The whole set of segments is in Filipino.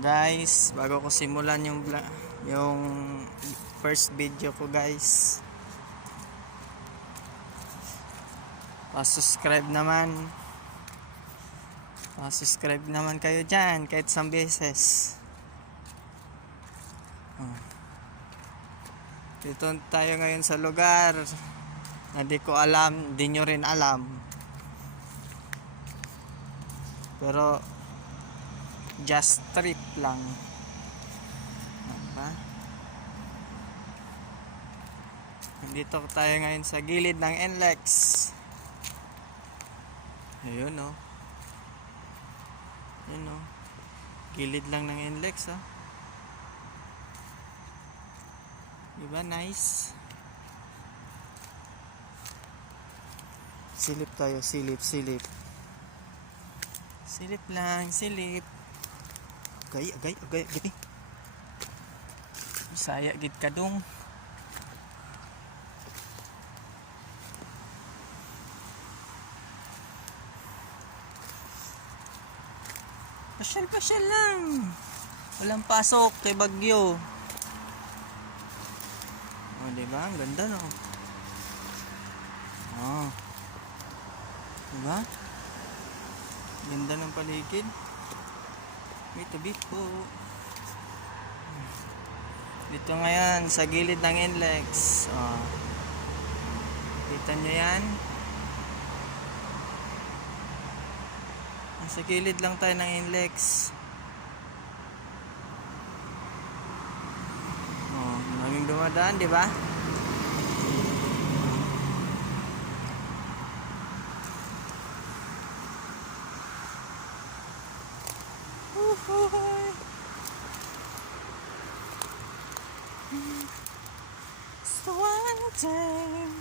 Guys, bago ko simulan yung first video ko, guys, pa-subscribe naman kayo dyan kahit isang beses. Dito tayo ngayon sa lugar na di ko alam, di nyo rin alam, pero just trip lang. Diba? Nandito tayo ngayon sa gilid ng NLEX. Ayun o. Ayun o. Gilid lang ng NLEX o. Diba nice? Silip tayo, silip. Silip lang, silip. Agay. Bisaya gid ka dong. Pasyal lang. Walang pasok kay bagyo. Oh, diba? Ang ganda, no? Oh. Diba? Ganda ng paligid. May tabi po. Dito ngayon sa gilid ng NLEX. Oh. Kita nyo yan? Sa gilid lang tayo ng NLEX. Oh, maraming dumadaan, di ba? So one time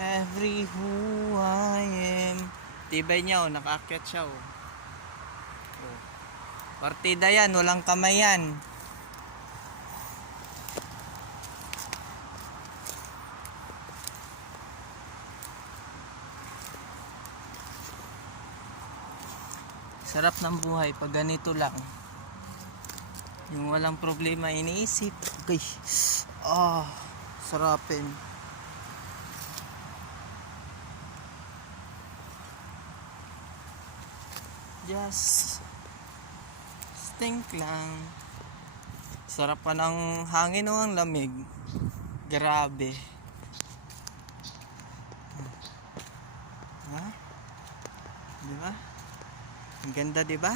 every who I am. Tibay niya, oh, nakaakyat siya, oh. Oh. Partida yan, walang kamay yan. Sarap ng buhay pag ganito lang. Yung walang problema iniisip. Okay. Sarapin. Just think lang. Sarap pa ng hangin, o ang lamig. Grabe. Ha? Diba? Ang ganda, diba?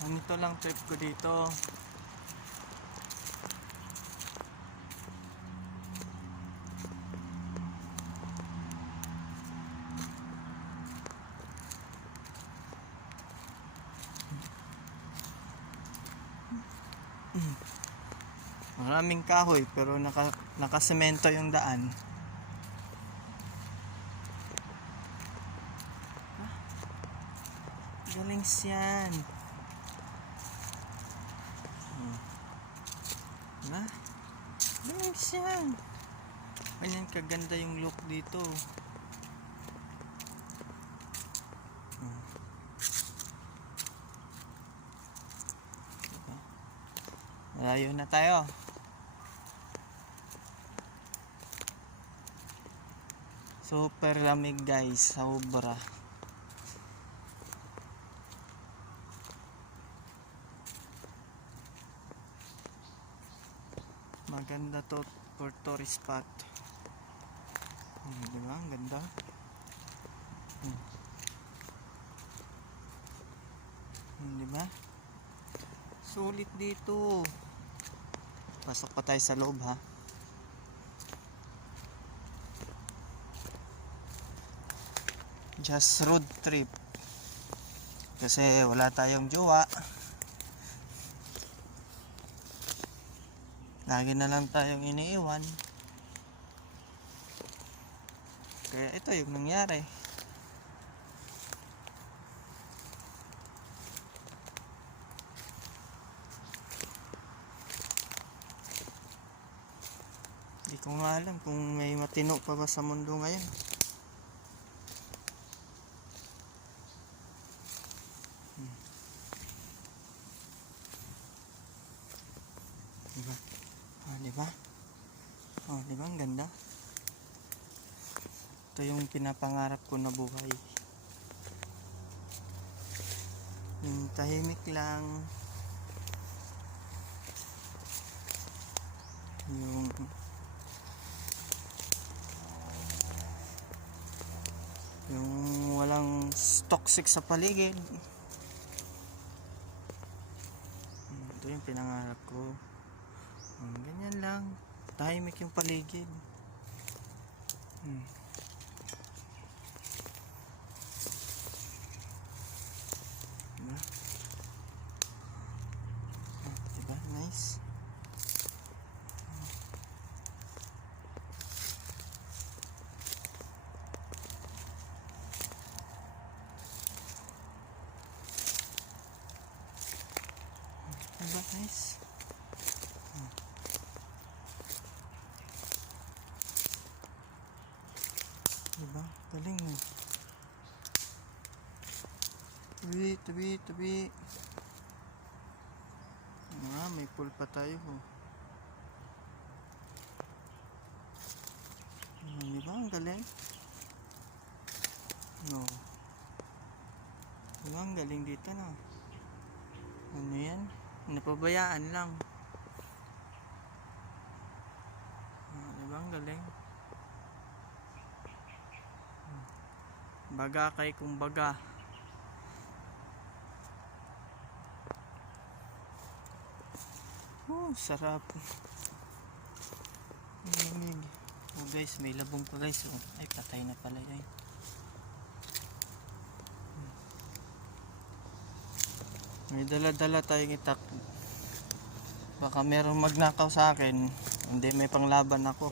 Ganito lang trip ko dito. Maraming kahoy pero nakasemento yung daan. Galing siyan. Diba? Galing siyan. Ganyan kaganda yung look dito. Diba? Malayo na tayo. Super lamig, guys, sobra. Maganda to for tourist spot. Diba? Ang ganda. Diba? Sulit dito. Pasok pa tayo sa loob, ha. Just road trip. Kasi wala tayong jowa. Lagi na lang tayong iniiwan. Kaya ito yung nangyari. Hindi ko nga alam kung may matino pa ba sa mundo ngayon. Ito yung pinapangarap ko na buhay. Yung tahimik lang. Yung walang toxic sa paligid. Ito yung pinangarap ko. Ganyan lang. Tahimik yung paligid. Diba? Diba? Nice. Diba? Nice. Diba? Galing mo. Tabi. May pool pa tayo. Diba? Ang galing. No. Diba? Ang galing dito, no? Ano yan? Napabayaan lang. Diba? Ang galing. Baga kay kumbaga. Sarap. Guys, may labong pa guys. Ay, patay na pala yun. May dala-dala tayong itak. Baka merong magnakaw sa akin. Hindi, may panglaban ako.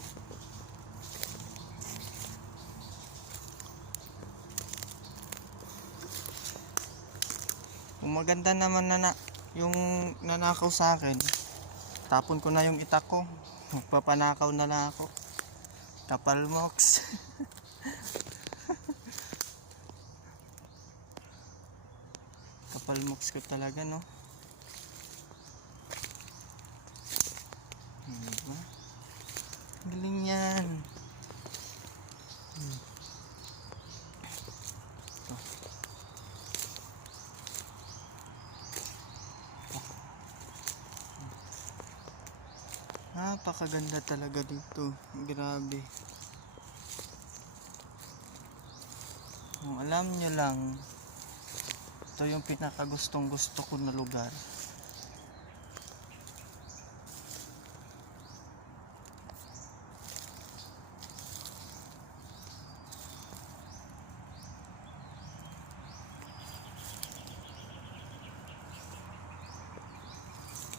Kung maganda naman yung nanakaw sa akin, tapon ko na yung itak ko. Magpapanakaw na lang ako. Kapal moks. Kapal moks ko talaga, no? Diba? Galing yan. Napakaganda talaga dito. Grabe. Kung alam nyo lang, ito yung pinakagustong gusto ko na lugar.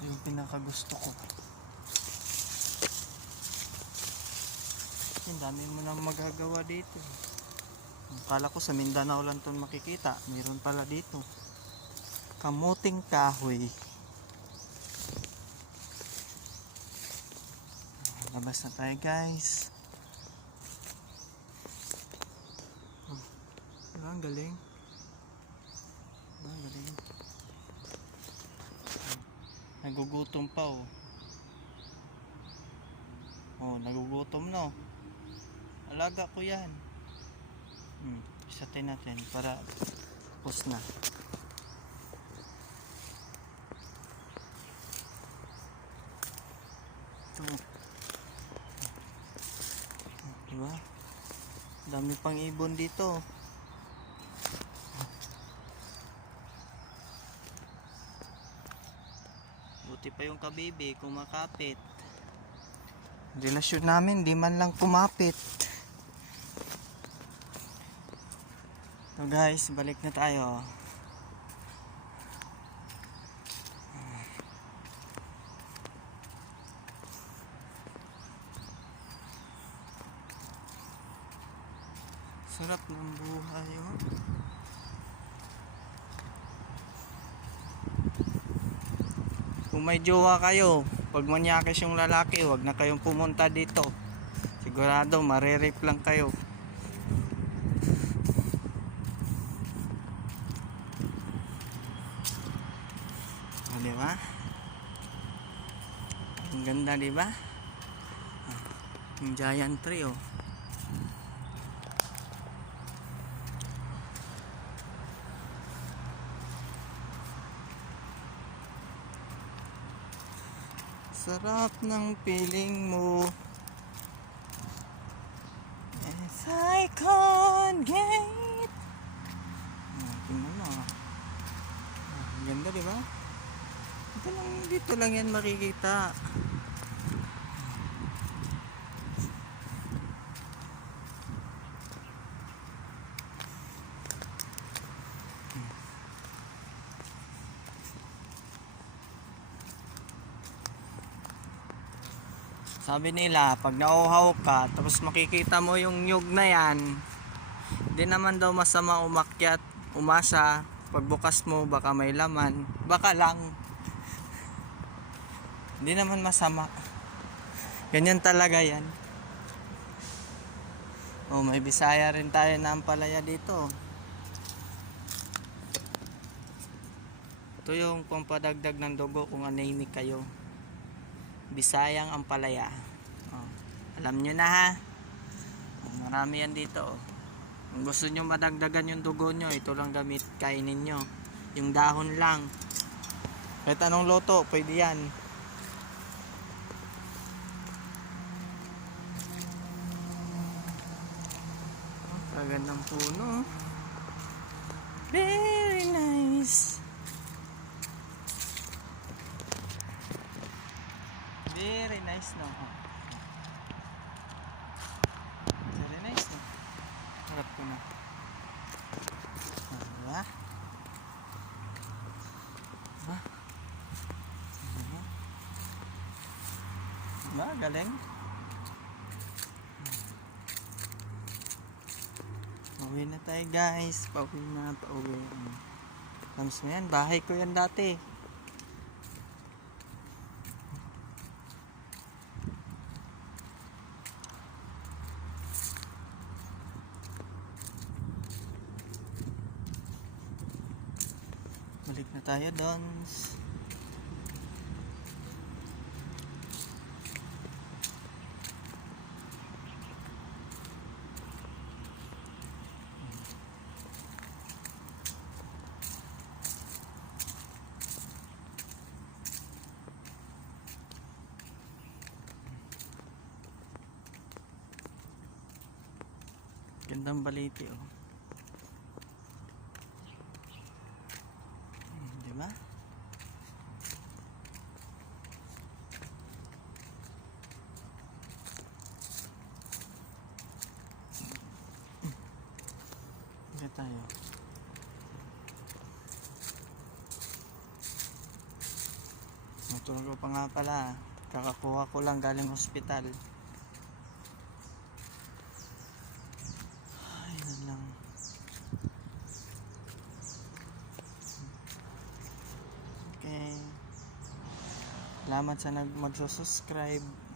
Yung pinakagusto ko. Ang dami mo nang magagawa dito. Akala ko sa Mindanao lang ito makikita. Meron pala dito. Kamuting kahoy. Labas na tayo guys. Diba ang galing? Diba ang galing? Nagugutom pa oh. Nagugutom no. Alaga ko yan. Isatin natin para tapos na. Ito. Diba? Dami pang ibon dito. Buti pa yung kabibi kumakapit. Relasyon namin di man lang kumapit. So guys, balik na tayo. Sarap ng buhay oh. Kung may jowa kayo, pag manyakis yung lalaki, wag na kayong pumunta dito. Sigurado marerip lang kayo. Diba? Ang ganda diba? Yung giant tree oh. Sarap ng feeling mo. As I congregate. Tingnan mo. Ang ganda, di ba? Dito lang yan makikita. Sabi nila, pag nauhaw ka, tapos makikita mo yung nyug na yan, di naman daw masama umakyat, umasa, pagbukas mo, baka may laman, baka lang. Di naman masama. Ganyan talaga yan. Oh, may Bisaya rin tayo na ampalaya dito. Ito yung pampadagdag ng dugo kung anemic kayo. Bisayang ampalaya. Oh, alam nyo na ha. Marami yan dito. Oh. Kung gusto nyo madagdagan yung dugo nyo, ito lang gamit kainin nyo. Yung dahon lang. Kahit anong loto, pwede yan. Oh, kagandang puno. Very nice. Very nice, no? Very nice, no? Harap ko na. Diba? Diba? Diba? Galing? Pauwi na tayo, guys. Pauwi na, pauwi. Tams mo yan, bahay ko yan dati. Balik na tayo doon. Gandang baliti, oh. Diba? Diyan tayo. Matulog ko pa nga pala. Kakakuha ko lang galing hospital. Ayun lang. Okay. Salamat sa magsusubscribe.